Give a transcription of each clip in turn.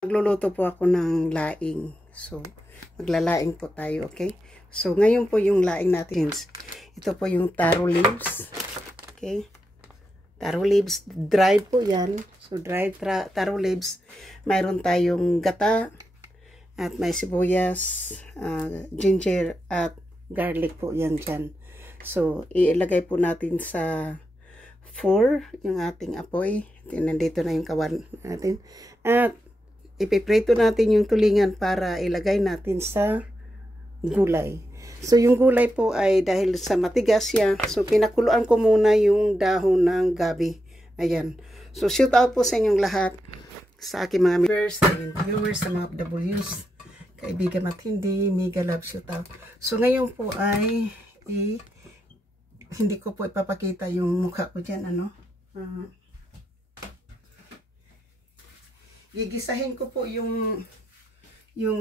Magluluto po ako ng laing. So, maglalaing po tayo, okay? So, ngayon po yung laing natin. Ito po yung taro leaves. Okay? Taro leaves, dried po yan. So, dried taro leaves. Mayroon tayong gata at may sibuyas, ginger at garlic po yan dyan. So, ilagay po natin sa 4 yung ating apoy. Nandito na yung kawan natin. At ipiprito natin yung tulingan para ilagay natin sa gulay. So, yung gulay po ay dahil sa matigas yan, so pinakuluan ko muna yung dahon ng gabi. Ayan. So, shout out po sa inyong lahat, sa aking mga viewers, sa mga W's, kaibigan matindi, mega love, shout out. So, ngayon po ay hindi ko po ipapakita yung mukha ko dyan, gigisahin ko po yung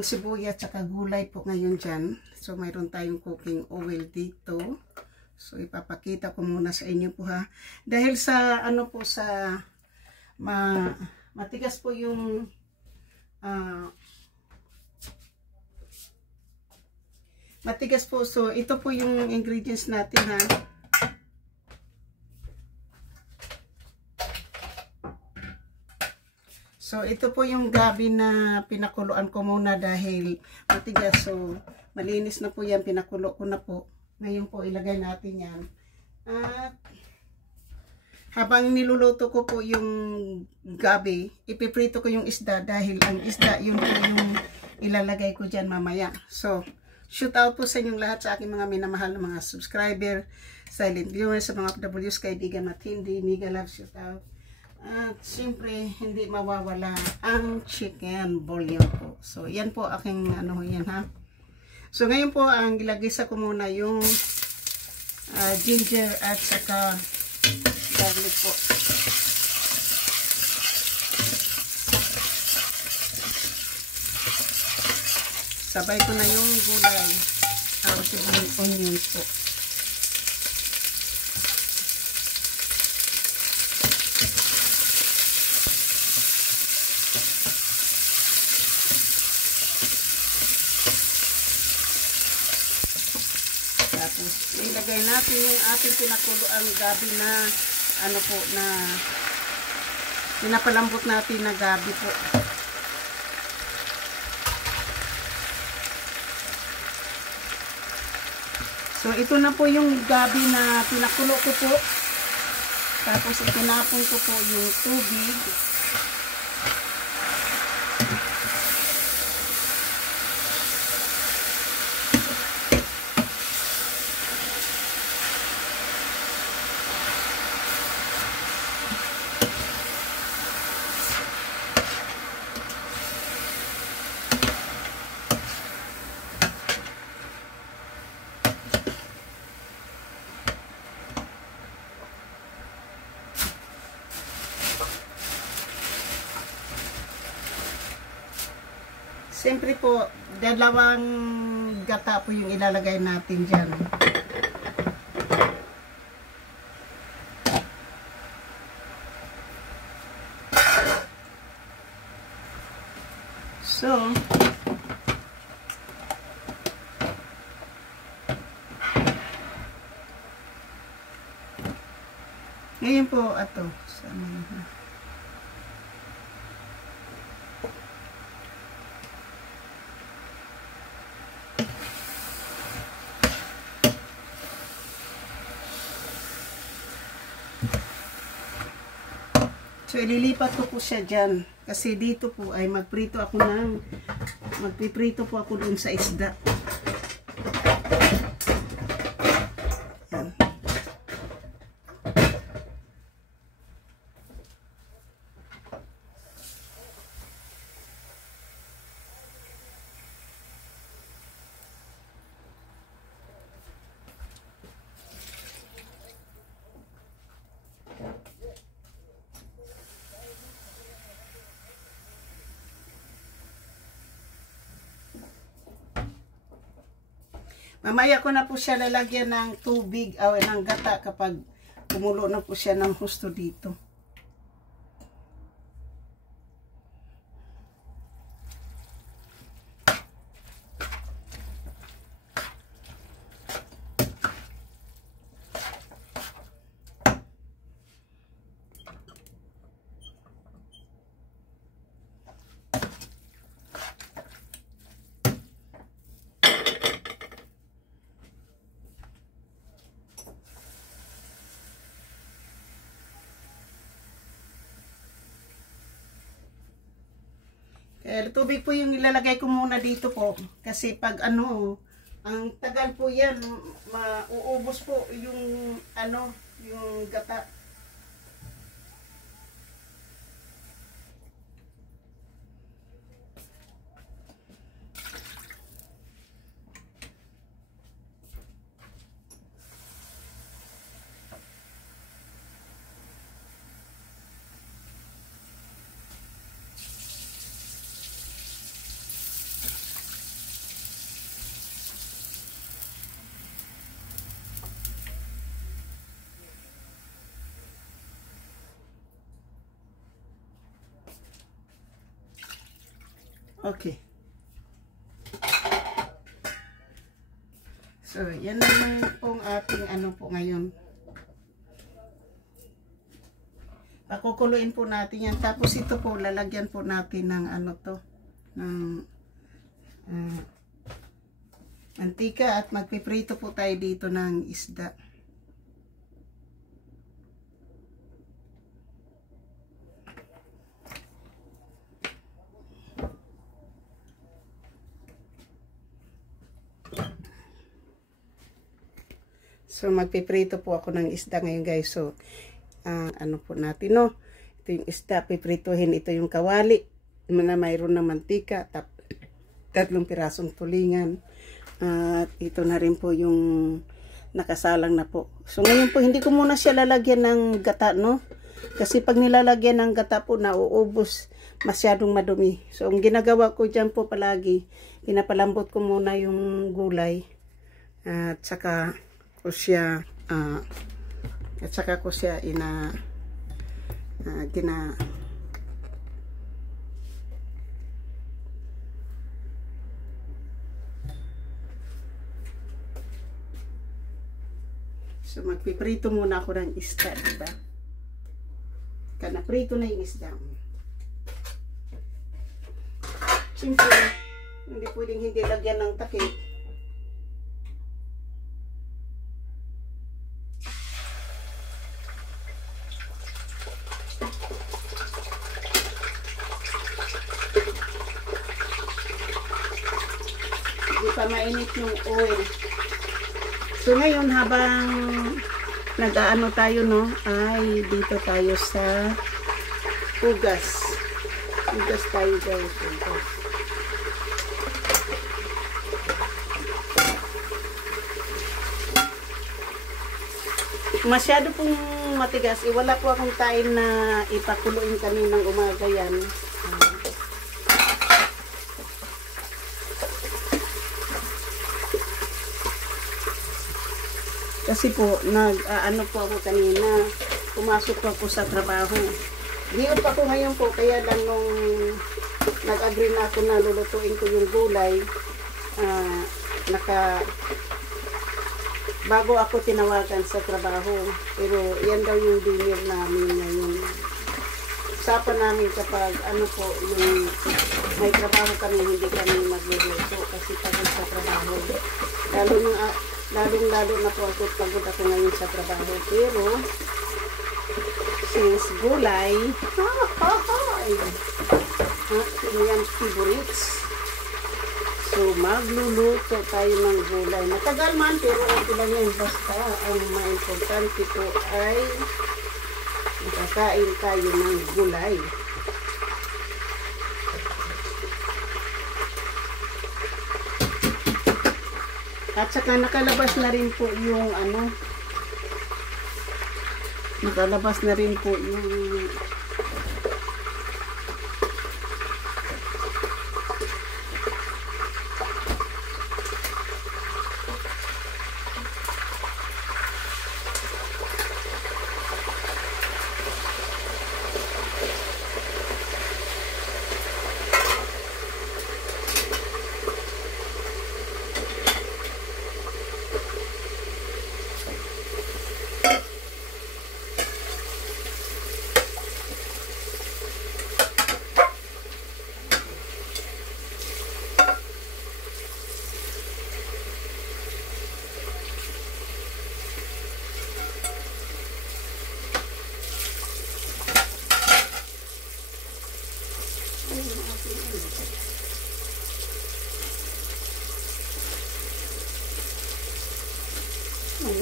sibuyas at gulay po ngayon dyan. So, mayroon tayong cooking oil dito. So, ipapakita ko muna sa inyo po ha. Dahil sa, matigas po yung, matigas po. So, ito po yung ingredients natin ha. So, ito po yung gabi na pinakuluan ko muna dahil matigas. So, malinis na po yan. Pinakulo ko na po. Ngayon po, ilagay natin yan. At, habang niluluto ko po yung gabi, ipiprito ko yung isda dahil ang isda, yun po yung ilalagay ko dyan mamaya. So, shout out po sa inyong lahat, sa aking mga minamahal na mga subscriber, silent viewers, sa mga W's, kaibigan matindi, mega love, shout out. At siyempre, hindi mawawala ang chicken bouillon po. So, yan po aking yan ha. So, ngayon po, ang ilagisa ko muna yung ginger at saka garlic po. Sabay ko na yung gulay. Yung onions po. Tapos, ilagay natin yung ating pinakuluang gabi na, na pinapalambot natin na gabi po. So, ito na po yung gabi na pinakulo ko po. Tapos, itinapon ko po yung tubig. Siyempre po, dalawang gata po yung ilalagay natin dyan. So, ngayon po, sana yun. So, ililipat ko po siya dyan. Kasi dito po ay magprito ako doon sa isda. Yan. Mamaya ko na po siya lalagyan ng tubig o ng gata kapag kumulo na po siya ng husto dito. Tubig po yung ilalagay ko muna dito po. Kasi pag ano, ang tagal po yan, mauubos po yung ano, yung gata. Okay. So, yan naman pong ating ano po ngayon. Pakukuluin po natin yan. Tapos ito po, lalagyan po natin ng ano to, ng mantika at magpiprito po tayo dito ng isda. So, magpiprito po ako ng isda ngayon guys. So, ano po natin, no? Ito yung isda, piprituhin. Ito yung kawali na mayroon ng mantika. Tatlong pirasong tulingan. At ito na rin po yung nakasalang na po. So, ngayon po, hindi ko muna siya lalagyan ng gata, no? Kasi pag nilalagyan ng gata po, nauubos, masyadong madumi. So, ang ginagawa ko dyan po palagi, pinapalambot ko muna yung gulay. At saka ko siya so magpiprito muna ako ng isda, diba? Kana prito na yung isda. Siyempre, hindi pwedeng hindi lagyan ng takip. Hindi pa mainit yung oil. So ngayon habang nag-aano tayo, no, ay dito tayo sa hugas. Hugas tayo guys. Hugas. Masyado pong matigas. Wala po akong time na ipakuluin kaninang umaga yan. Kasi po, ano po ako kanina, pumasok po ako sa trabaho. Diod pa ko ngayon po, kaya lang nung nag-agree na ako na lulutuin ko yung gulay, bago ako tinawagan sa trabaho. Pero yan daw yung dinner namin ngayon. Usapan namin kapag ano po, yung may trabaho kami, hindi kami magluluto kasi pagod sa trabaho. Lalong-lalo na po ako, pagod ako ngayon sa trabaho. Pero, since gulay, yan favorites. So, magluluto tayo ng gulay. Matagal man, pero okay lang yan. Basta, ang ma-importante po ay makakain tayo ng gulay. At saka nakalabas na rin po yung ano, nakalabas na rin po yung So,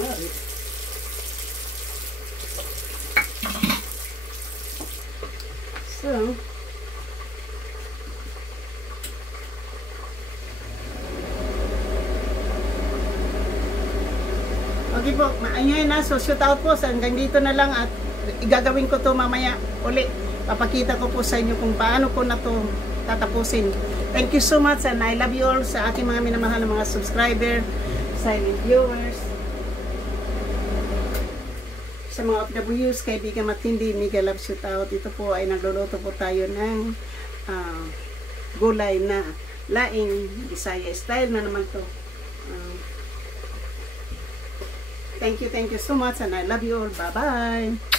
okay po, maanyay na. So, shoot out po. Hanggang dito na lang at igagawin ko to mamaya uli. Papakita ko po sa inyo kung paano ko na to tatapusin. Thank you so much and I love you all sa aking mga minamahal na mga subscriber, silent viewers, sa mga OFWs, kaibigan matindi, mega love shoot out. Ito po ay nagluluto po tayo ng gulay na laing Bisaya style na naman to. Thank you so much and I love you all. Bye-bye.